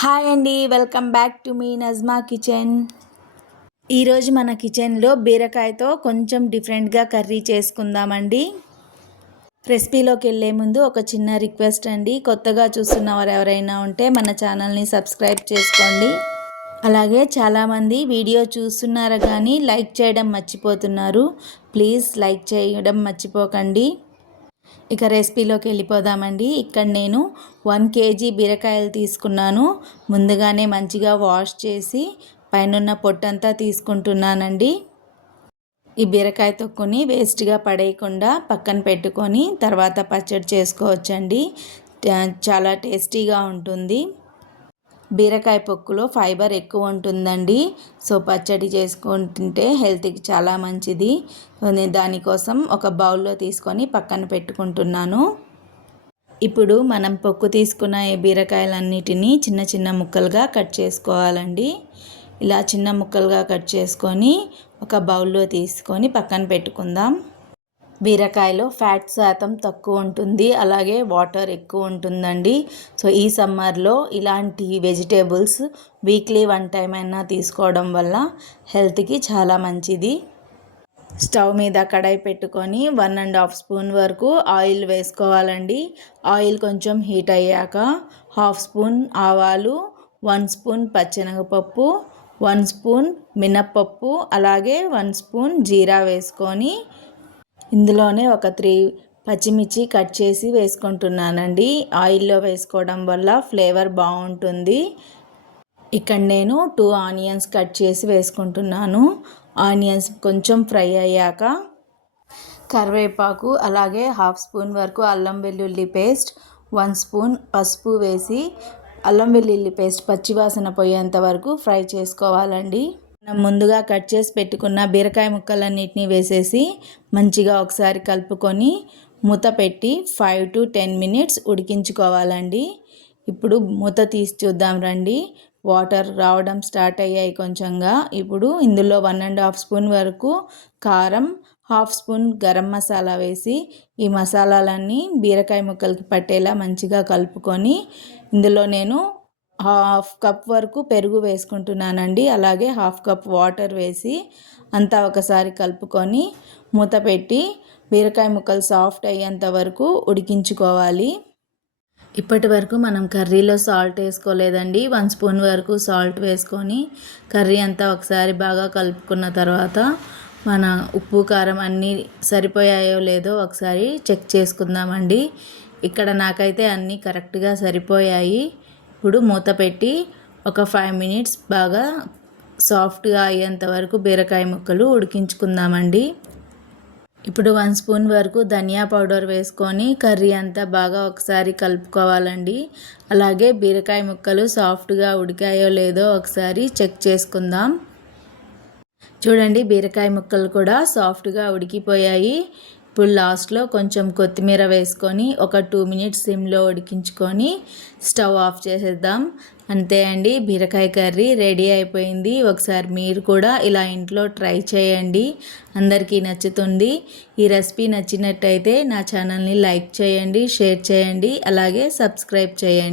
Hi అండి welcome back to మీ Najma kitchen. ఈరోజు మన కిచెన్లో బీరకాయతో కొంచెం డిఫరెంట్గా కర్రీ చేసుకుందామండి. రెసిపీలోకి వెళ్ళే ముందు ఒక చిన్న రిక్వెస్ట్ అండి. కొత్తగా చూస్తున్న వారు ఎవరైనా ఉంటే మన ఛానల్ని సబ్స్క్రైబ్ చేసుకోండి. అలాగే చాలామంది వీడియో చూస్తున్నారు కానీ లైక్ చేయడం మర్చిపోతున్నారు. ప్లీజ్ లైక్ చేయడం మర్చిపోకండి. ఇక రెసిపీలోకి వెళ్ళిపోదామండి. ఇక్కడ నేను వన్ కేజీ బీరకాయలు తీసుకున్నాను. ముందుగానే మంచిగా వాష్ చేసి పైనున్న పొట్టంతా తీసుకుంటున్నానండి. ఈ బీరకాయ తొక్కుని వేస్ట్గా పడేయకుండా పక్కన పెట్టుకొని తర్వాత పచ్చడి చేసుకోవచ్చండి. చాలా టేస్టీగా ఉంటుంది. బీరకాయ పొక్కులో ఫైబర్ ఎక్కువ ఉంటుందండి. సో పచ్చడి చేసుకుంటుంటే హెల్త్కి చాలా మంచిది. నేను దానికోసం ఒక బౌల్లో తీసుకొని పక్కన పెట్టుకుంటున్నాను. ఇప్పుడు మనం పొక్కు తీసుకున్న ఈ బీరకాయలన్నిటినీ చిన్న చిన్న ముక్కలుగా కట్ చేసుకోవాలండి. ఇలా చిన్న ముక్కలుగా కట్ చేసుకొని ఒక బౌల్లో తీసుకొని పక్కన పెట్టుకుందాం. బీరకాయలో ఫ్యాట్ శాతం తక్కువ ఉంటుంది అలాగే వాటర్ ఎక్కువ ఉంటుందండి. సో ఈ సమ్మర్లో ఇలాంటి వెజిటేబుల్స్ వీక్లీ వన్ టైం అయినా తీసుకోవడం వల్ల హెల్త్కి చాలా మంచిది. స్టవ్ మీద కడాయి పెట్టుకొని వన్ అండ్ హాఫ్ స్పూన్ వరకు ఆయిల్ వేసుకోవాలండి. ఆయిల్ కొంచెం హీట్ అయ్యాక హాఫ్ స్పూన్ ఆవాలు వన్ స్పూన్ పచ్చెనగపప్పు వన్ స్పూన్ మినప్పప్పు అలాగే వన్ స్పూన్ జీరా వేసుకొని ఇందులోనే ఒక త్రీ పచ్చిమిర్చి కట్ చేసి వేసుకుంటున్నానండి. ఆయిల్లో వేసుకోవడం వల్ల ఫ్లేవర్ బాగుంటుంది. ఇక్కడ నేను టూ ఆనియన్స్ కట్ చేసి వేసుకుంటున్నాను. ఆనియన్స్ కొంచెం ఫ్రై అయ్యాక కరివేపాకు అలాగే హాఫ్ స్పూన్ వరకు అల్లం వెల్లుల్లి పేస్ట్ వన్ స్పూన్ పసుపు వేసి అల్లం వెల్లుల్లి పేస్ట్ పచ్చివాసన పోయేంత వరకు ఫ్రై చేసుకోవాలండి. మనం ముందుగా కట్ చేసి పెట్టుకున్న బీరకాయ ముక్కలన్నిటిని వేసేసి మంచిగా ఒకసారి కలుపుకొని మూత పెట్టి ఫైవ్ టు టెన్ మినిట్స్ ఉడికించుకోవాలండి. ఇప్పుడు మూత తీసి చూద్దాం రండి. వాటర్ రావడం స్టార్ట్ అయ్యాయి కొంచెంగా. ఇప్పుడు ఇందులో వన్ అండ్ హాఫ్ స్పూన్ వరకు కారం హాఫ్ స్పూన్ గరం మసాలా వేసి ఈ మసాలాలన్నీ బీరకాయ ముక్కలకి పట్టేలా మంచిగా కలుపుకొని ఇందులో నేను హాఫ్ కప్ వరకు పెరుగు వేసుకుంటున్నానండి. అలాగే హాఫ్ కప్ వాటర్ వేసి అంతా ఒకసారి కలుపుకొని మూత పెట్టి బీరకాయ ముక్కలు సాఫ్ట్ అయ్యేంత వరకు ఉడికించుకోవాలి. ఇప్పటి వరకు మనం కర్రీలో సాల్ట్ వేసుకోలేదండి. వన్ స్పూన్ వరకు సాల్ట్ వేసుకొని కర్రీ అంతా ఒకసారి బాగా కలుపుకున్న తర్వాత మన ఉప్పు కారం అన్నీ సరిపోయాయో లేదో ఒకసారి చెక్ చేసుకుందామండి. ఇక్కడ నాకైతే అన్నీ కరెక్ట్గా సరిపోయాయి. ఇప్పుడు మూత పెట్టి ఒక ఫైవ్ మినిట్స్ బాగా సాఫ్ట్గా అయ్యేంత వరకు బీరకాయ ముక్కలు ఉడికించుకుందామండి. ఇప్పుడు వన్ స్పూన్ వరకు ధనియా పౌడర్ వేసుకొని కర్రీ అంతా బాగా ఒకసారి కలుపుకోవాలండి. అలాగే బీరకాయ ముక్కలు సాఫ్ట్గా ఉడికాయో లేదో ఒకసారి చెక్ చేసుకుందాం. చూడండి బీరకాయ ముక్కలు కూడా సాఫ్ట్గా ఉడికిపోయాయి. ఇప్పుడు లాస్ట్లో కొంచెం కొత్తిమీర వేసుకొని ఒక టూ మినిట్స్ సిమ్లో ఉడికించుకొని స్టవ్ ఆఫ్ చేసేద్దాం. అంతే అండి బీరకాయ కర్రీ రెడీ అయిపోయింది. ఒకసారి మీరు కూడా ఇలా ఇంట్లో ట్రై చేయండి. అందరికీ నచ్చుతుంది. ఈ రెసిపీ నచ్చినట్టయితే నా ఛానల్ని లైక్ చేయండి షేర్ చేయండి అలాగే సబ్స్క్రైబ్ చేయండి.